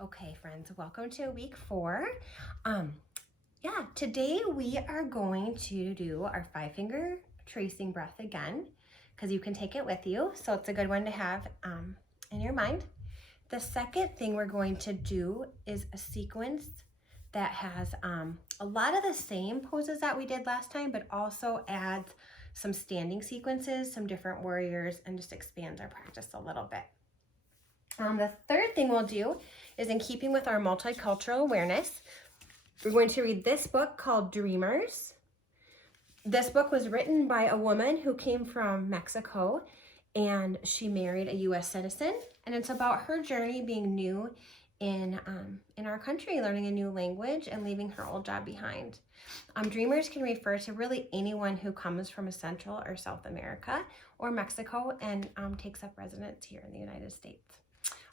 Okay, friends, welcome to week 4. Today we are going to do our 5-finger tracing breath again because you can take it with you. So it's a good one to have in your mind. The second thing we're going to do is a sequence that has a lot of the same poses that we did last time, but also adds some standing sequences, some different warriors, and just expands our practice a little bit. The third thing we'll do is in keeping with our multicultural awareness, we're going to read this book called Dreamers. This book was written by a woman who came from Mexico and she married a U.S. citizen. And it's about her journey being new in our country, learning a new language and leaving her old job behind. Dreamers can refer to really anyone who comes from a Central or South America or Mexico and takes up residence here in the United States.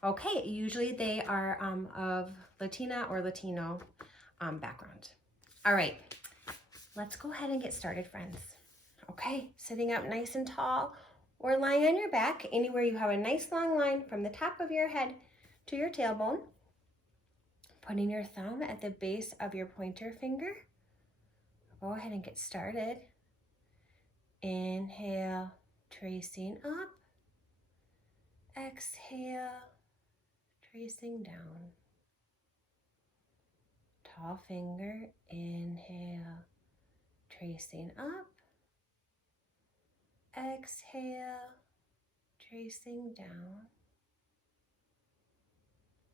Okay, usually they are of Latina or Latino background. All right, let's go ahead and get started, friends. Okay, sitting up nice and tall or lying on your back, anywhere you have a nice long line from the top of your head to your tailbone. Putting your thumb at the base of your pointer finger. Go ahead and get started. Inhale, tracing up. Exhale, tracing down. Tall finger, inhale, tracing up. Exhale, tracing down.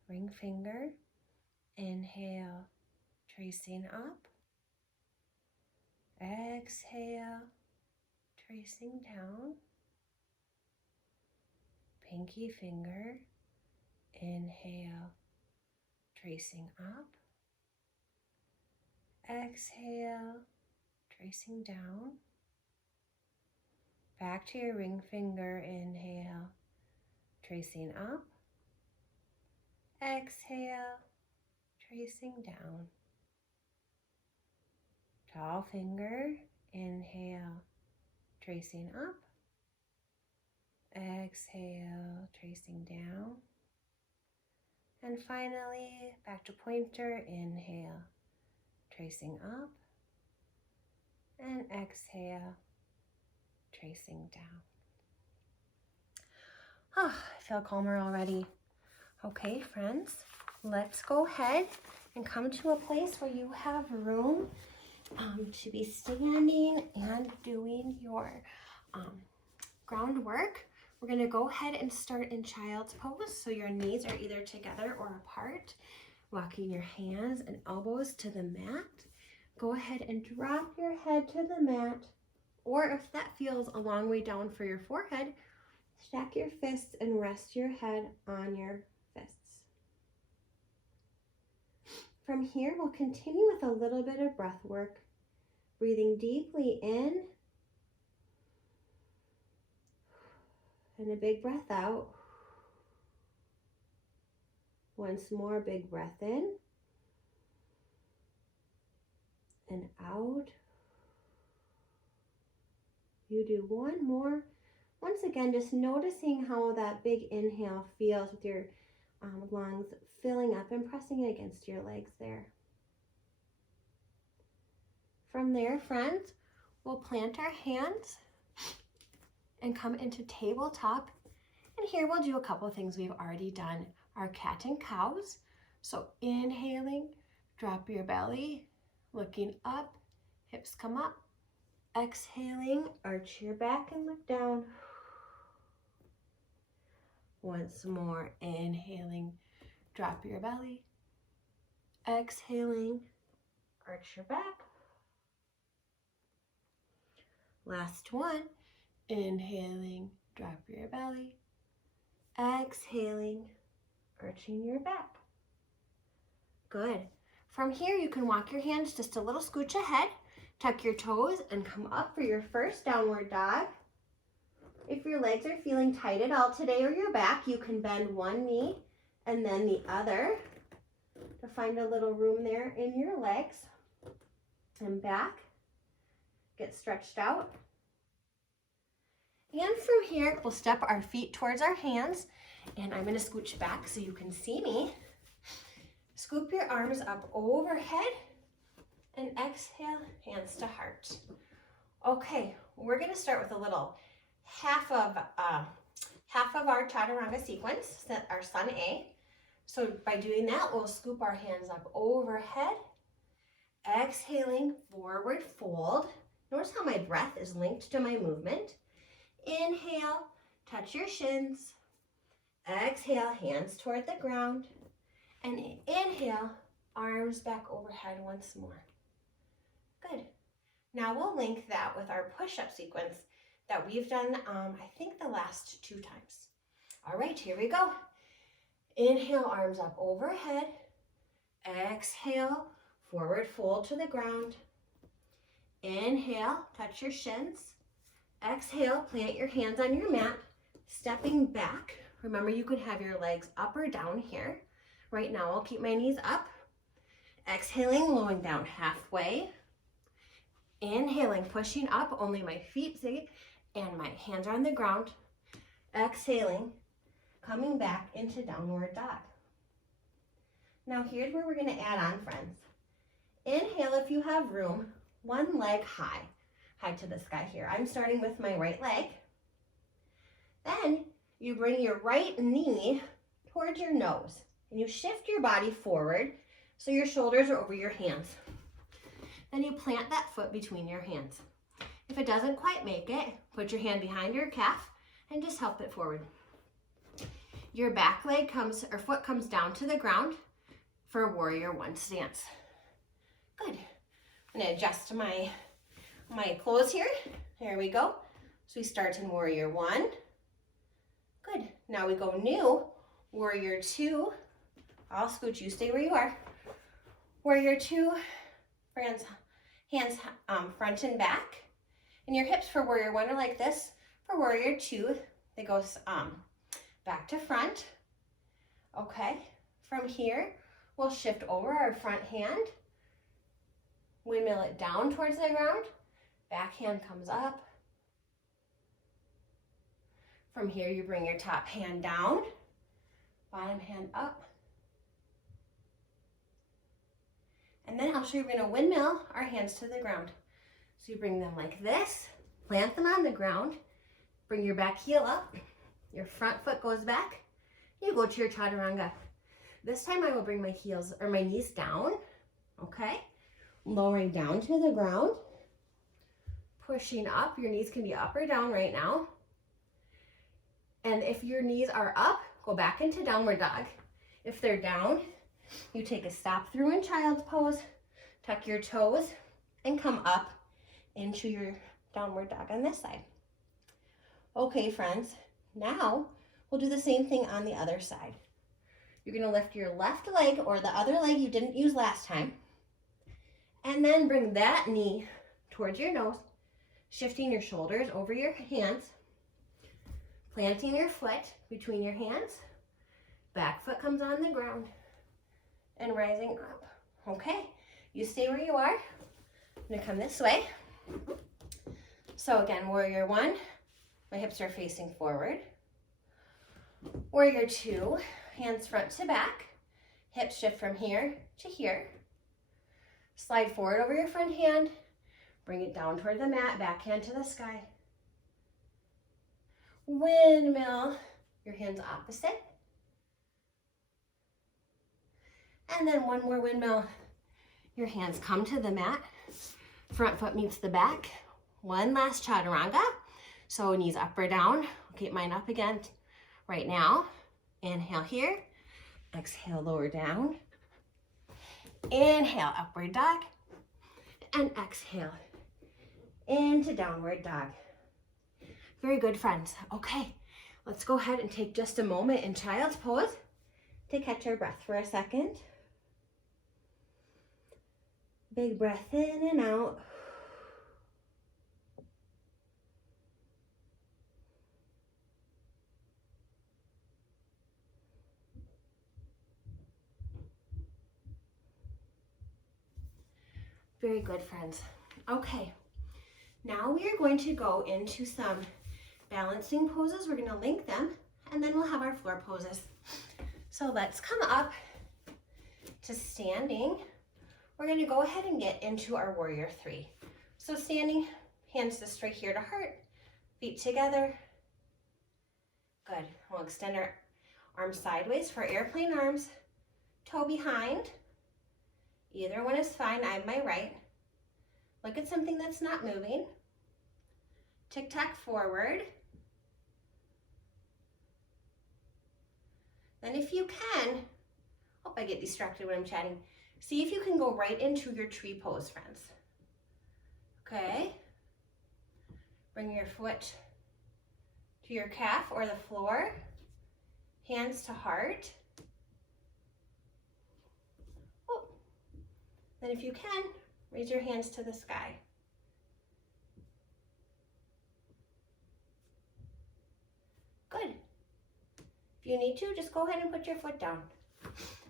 Ring finger, inhale, tracing up. Exhale, tracing down. Pinky finger, inhale, tracing up. Exhale, tracing down. Back to your ring finger, inhale, tracing up. Exhale, tracing down. Tall finger, inhale, tracing up. Exhale, tracing down. And finally, back to pointer, inhale, tracing up. And exhale, tracing down. Oh, I feel calmer already. Okay, friends, let's go ahead and come to a place where you have room to be standing and doing your groundwork. We're going to go ahead and start in child's pose. So your knees are either together or apart. Walking your hands and elbows to the mat. Go ahead and drop your head to the mat. Or if that feels a long way down for your forehead, stack your fists and rest your head on your fists. From here, we'll continue with a little bit of breath work. Breathing deeply in. And a big breath out. Once more, big breath in. And out. You do one more. Once again, just noticing how that big inhale feels with your lungs filling up and pressing against your legs there. From there, friends, we'll plant our hands and come into tabletop. And here we'll do a couple of things we've already done. Our cat and cows. So inhaling, drop your belly, looking up, hips come up. Exhaling, arch your back and look down. Once more, inhaling, drop your belly. Exhaling, arch your back. Last one, inhaling, drop your belly. Exhaling, arching your back. Good. From here, you can walk your hands just a little scooch ahead, tuck your toes, and come up for your first downward dog. If your legs are feeling tight at all today or your back, you can bend one knee and then the other to find a little room there in your legs. And back, get stretched out. And from here, we'll step our feet towards our hands, and I'm going to scooch back so you can see me. Scoop your arms up overhead and exhale, hands to heart. Okay, we're gonna start with a little half of our chaturanga sequence, our sun A. So by doing that, we'll scoop our hands up overhead, exhaling, forward fold. Notice how my breath is linked to my movement. Inhale, touch your shins. Exhale, hands toward the ground. And inhale, arms back overhead once more. Good. Now we'll link that with our push-up sequence that we've done, I think the last 2 times. All right, here we go. Inhale, arms up overhead. Exhale, forward fold to the ground. Inhale, touch your shins. Exhale, plant your hands on your mat, stepping back. Remember, you could have your legs up or down here. Right now, I'll keep my knees up. Exhaling, lowering down halfway. Inhaling, pushing up, only my feet see, and my hands are on the ground. Exhaling, coming back into downward dog. Now here's where we're gonna add on, friends. Inhale if you have room, one leg high to the sky here. I'm starting with my right leg. Then you bring your right knee towards your nose and you shift your body forward so your shoulders are over your hands. Then you plant that foot between your hands. If it doesn't quite make it, put your hand behind your calf and just help it forward. Your back leg foot comes down to the ground for warrior 1 stance. Good. I'm gonna adjust my clothes here. Here we go. So we start in warrior 1. Good. Now we go new, warrior 2. I'll scoot, you stay where you are. Warrior 2, hands front and back. And your hips for warrior 1 are like this. For warrior 2, they go back to front. Okay. From here, we'll shift over our front hand. Windmill it down towards the ground. Back hand comes up. From here, you bring your top hand down, bottom hand up. And then I'll show you, we're gonna windmill our hands to the ground. So you bring them like this, plant them on the ground, bring your back heel up, your front foot goes back, you go to your chaturanga. This time I will bring my knees down, okay? Lowering down to the ground, pushing up. Your knees can be up or down right now. And if your knees are up, go back into downward dog. If they're down, you take a stop through in child's pose, tuck your toes, and come up into your downward dog on this side. Okay, friends, now we'll do the same thing on the other side. You're gonna lift your left leg or the other leg you didn't use last time, and then bring that knee towards your nose, shifting your shoulders over your hands, planting your foot between your hands, back foot comes on the ground, and rising up. Okay, you stay where you are. I'm gonna come this way. So again, warrior 1, my hips are facing forward. Warrior 2, hands front to back, hips shift from here to here. Slide forward over your front hand, bring it down toward the mat, back hand to the sky. Windmill, your hands opposite. And then one more windmill. Your hands come to the mat, front foot meets the back. One last chaturanga. So knees up or down. I'll keep mine up again right now. Inhale here, exhale, lower down. Inhale, upward dog, and exhale into downward dog. Very good, friends. Okay, let's go ahead and take just a moment in child's pose to catch our breath for a second. Big breath in and out. Very good, friends. Okay, now we are going to go into some balancing poses. We're going to link them, and then we'll have our floor poses. So let's come up to standing, we're going to go ahead and get into our warrior three. So standing, hands just right here to heart, feet together. Good. We'll extend our arms sideways for airplane arms, toe behind. Either one is fine. I have my right. Look at something that's not moving. Tic-tac forward. Then if you can, hope I get distracted when I'm chatting, see if you can go right into your tree pose, friends. Okay. Bring your foot to your calf or the floor. Hands to heart. Oh. Then if you can, raise your hands to the sky. Good. If you need to, just go ahead and put your foot down.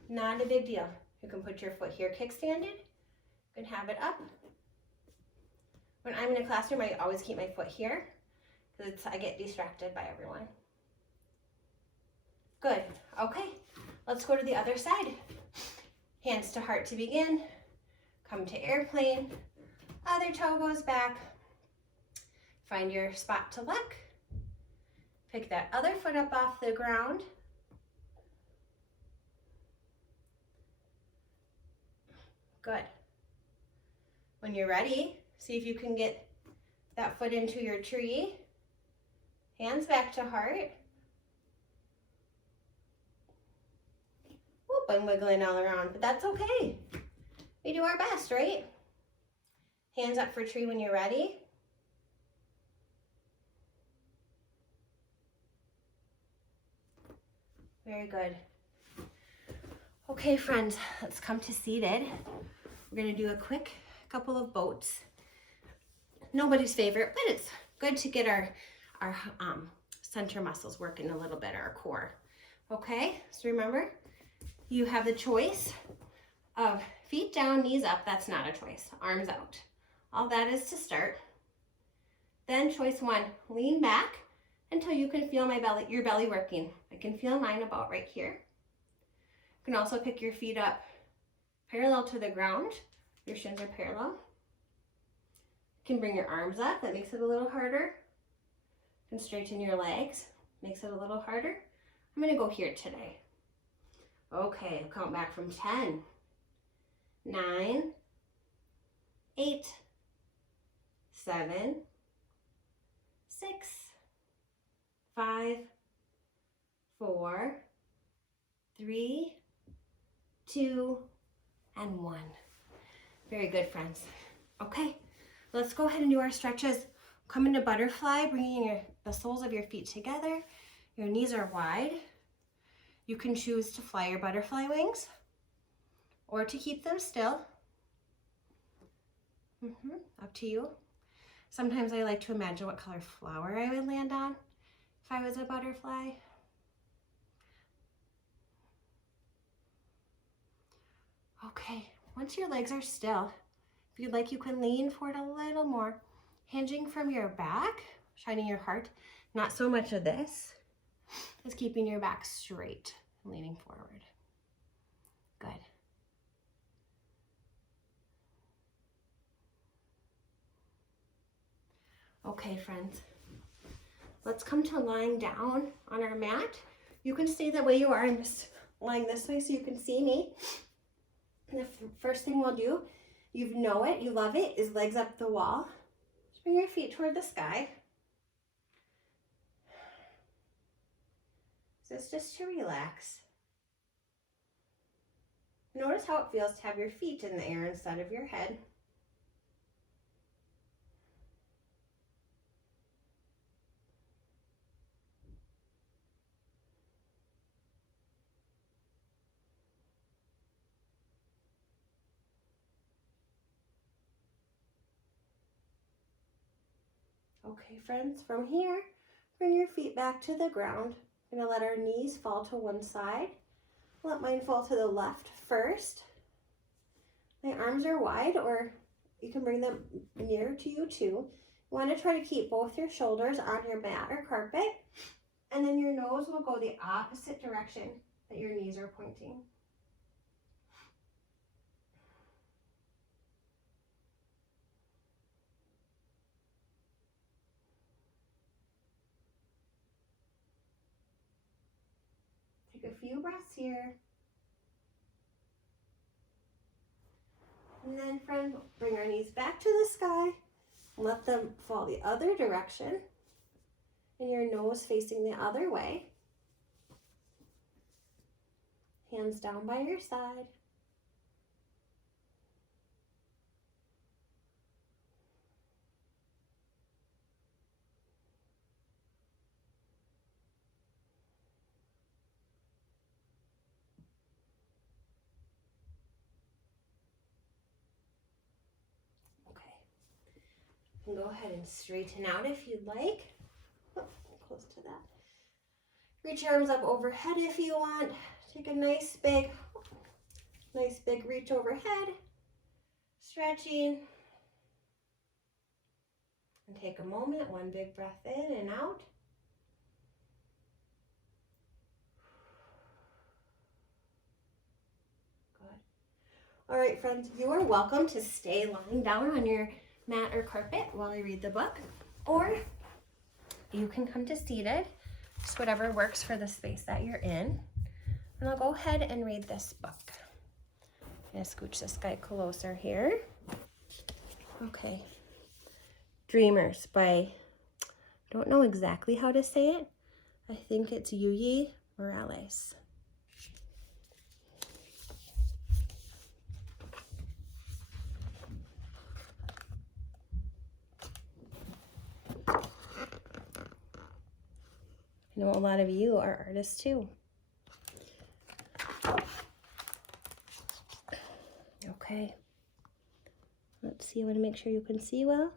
Not a big deal. You can put your foot here kickstanded. You can have it up. When I'm in a classroom, I always keep my foot here because I get distracted by everyone. Good. Okay, let's go to the other side. Hands to heart to begin. Come to airplane. Other toe goes back. Find your spot to look. Pick that other foot up off the ground. Good. When you're ready, see if you can get that foot into your tree. Hands back to heart. Whoop, I'm wiggling all around, but that's okay. We do our best, right? Hands up for tree when you're ready. Very good. Okay, friends, let's come to seated. We're gonna do a quick couple of boats. Nobody's favorite, but it's good to get our center muscles working a little bit, our core. Okay, so remember, you have the choice of feet down, knees up. That's not a choice. Arms out. All that is to start. Then choice one, lean back until you can feel your belly working. I can feel mine about right here. You can also pick your feet up parallel to the ground. Your shins are parallel. You can bring your arms up. That makes it a little harder. You can straighten your legs. Makes it a little harder. I'm going to go here today. Okay, I'll count back from 10, 9, 8, 7, 6, 5, 4, 3, 2, and 1. Very good, friends. Okay, let's go ahead and do our stretches. Come into butterfly, bringing the soles of your feet together. Your knees are wide. You can choose to fly your butterfly wings or to keep them still. Up to you. Sometimes I like to imagine what color flower I would land on if I was a butterfly. Okay, once your legs are still, if you'd like, you can lean forward a little more, hinging from your back, shining your heart. Not so much of this, is keeping your back straight and leaning forward. Good. Okay, friends, let's come to lying down on our mat. You can stay the way you are. I'm just lying this way so you can see me. And the first thing we'll do, you know it, you love it, is legs up the wall. Just bring your feet toward the sky. This is just to relax. Notice how it feels to have your feet in the air instead of your head. Okay, friends, from here, bring your feet back to the ground. We're gonna let our knees fall to one side. Let mine fall to the left first. My arms are wide, or you can bring them near to you too. You wanna try to keep both your shoulders on your mat or carpet, and then your nose will go the opposite direction that your knees are pointing. few breaths here. And then, friend, bring our knees back to the sky. Let them fall the other direction. And your nose facing the other way. Hands down by your side. And go ahead and straighten out if you'd like. Oh, close to that. Reach your arms up overhead if you want. Take a nice big reach overhead. Stretching. And take a moment, one big breath in and out. Good. All right, friends, you are welcome to stay lying down on your mat or carpet while I read the book, or you can come to seated, just whatever works for the space that you're in. And I'll go ahead and read this book. I'm gonna scooch this guy closer here. Okay. Dreamers by, don't know exactly how to say it. I think it's Yuyi Morales. I know a lot of you are artists too. Okay. Let's see, I want to make sure you can see well.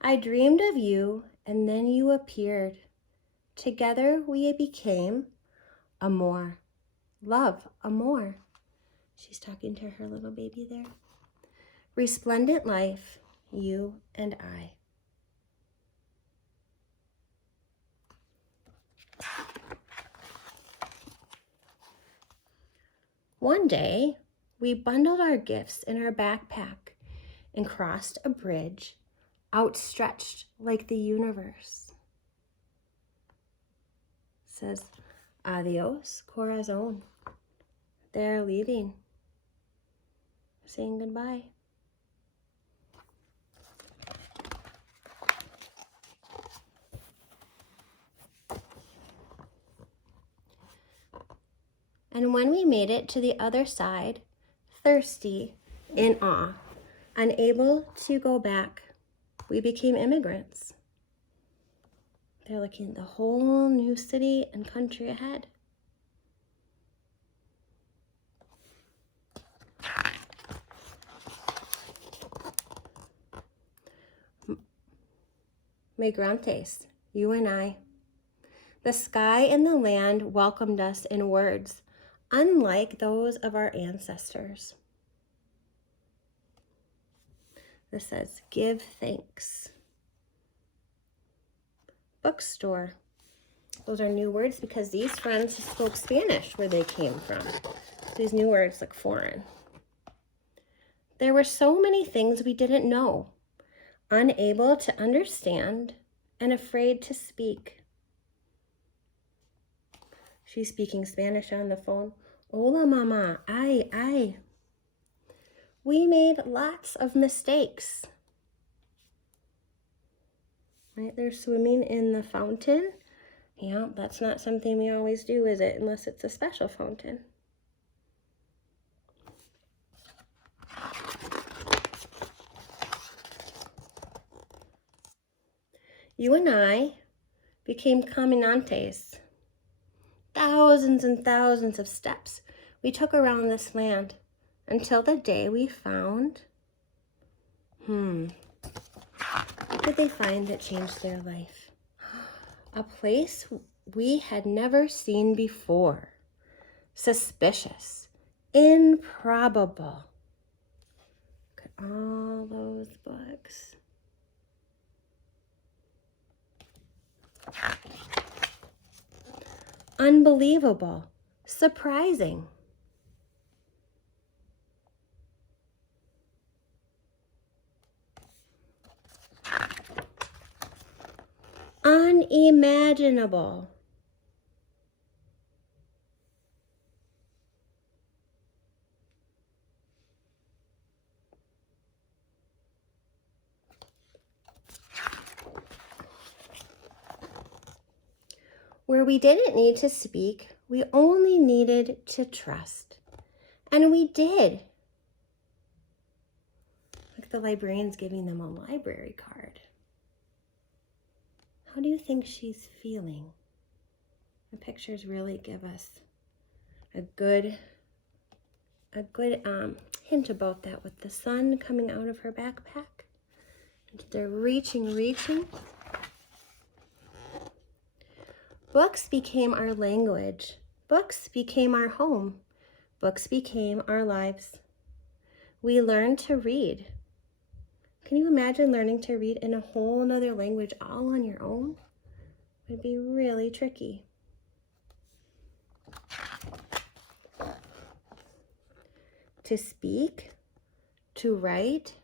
I dreamed of you, and then you appeared. Together we became amor. Love, amor. She's talking to her little baby there. Resplendent life, you and I. One day, we bundled our gifts in our backpack and crossed a bridge outstretched like the universe. It says, adios, corazon. They're leaving, saying goodbye. And when we made it to the other side, thirsty, in awe, unable to go back, we became immigrants. They're looking at the whole new city and country ahead. Migrantes, you and I. The sky and the land welcomed us in words unlike those of our ancestors. This says, give thanks. Bookstore. Those are new words because these friends spoke Spanish where they came from. So these new words look foreign. There were so many things we didn't know, unable to understand and afraid to speak. She's speaking Spanish on the phone. Hola, mama. Ay. We made lots of mistakes. Right, they're swimming in the fountain. Yeah, that's not something we always do, is it? Unless it's a special fountain. You and I became caminantes. Thousands and thousands of steps we took around this land until the day we found, what did they find that changed their life? A place we had never seen before. Suspicious, improbable. Look at all those books. Unbelievable, surprising. Unimaginable. where we didn't need to speak, we only needed to trust. And we did. Like the librarian's giving them a library card. How do you think she's feeling? The pictures really give us a good hint about that, with the sun coming out of her backpack. And they're reaching. Books became our language. Books became our home. Books became our lives. We learned to read. Can you imagine learning to read in a whole nother language all on your own? It would be really tricky. To speak, to write,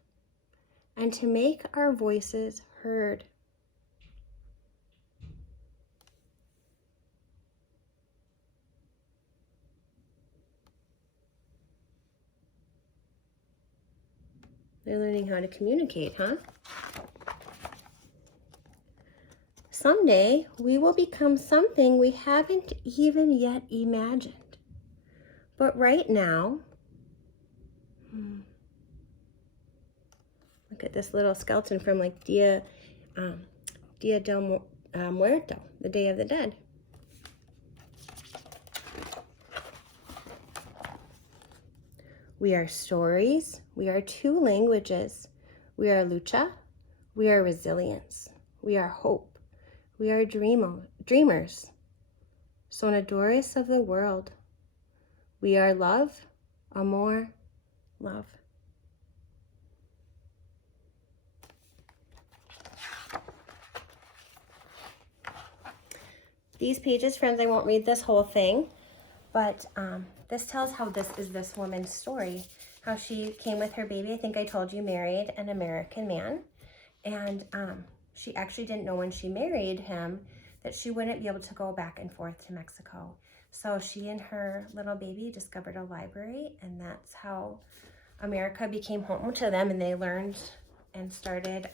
and to make our voices heard. They're learning how to communicate, huh? Someday, we will become something we haven't even yet imagined. But right now, look at this little skeleton from like Dia del Muerto, the Day of the Dead. We are stories. We are two languages. We are lucha. We are resilience. We are hope. We are dreamers. Sonadores of the world. We are love, amor, love. These pages, friends, I won't read this whole thing, but this tells how this is this woman's story, how she came with her baby. I think I told you, married an American man, and she actually didn't know when she married him that she wouldn't be able to go back and forth to Mexico. So she and her little baby discovered a library, and that's how America became home to them, and they learned and started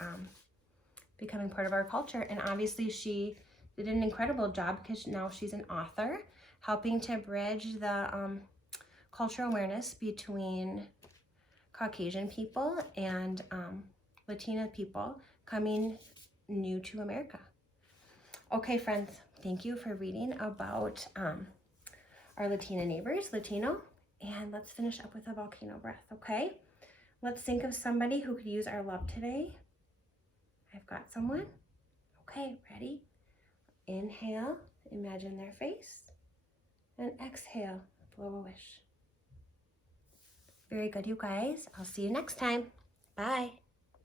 becoming part of our culture. And obviously she did an incredible job, because now she's an author, helping to bridge the cultural awareness between Caucasian people and Latina people coming new to America. Okay, friends, thank you for reading about our Latina neighbors, Latino, and let's finish up with a volcano breath, okay? Let's think of somebody who could use our love today. I've got someone. Okay, ready? Inhale, imagine their face, and exhale, blow a wish. Very good, you guys. I'll see you next time. Bye.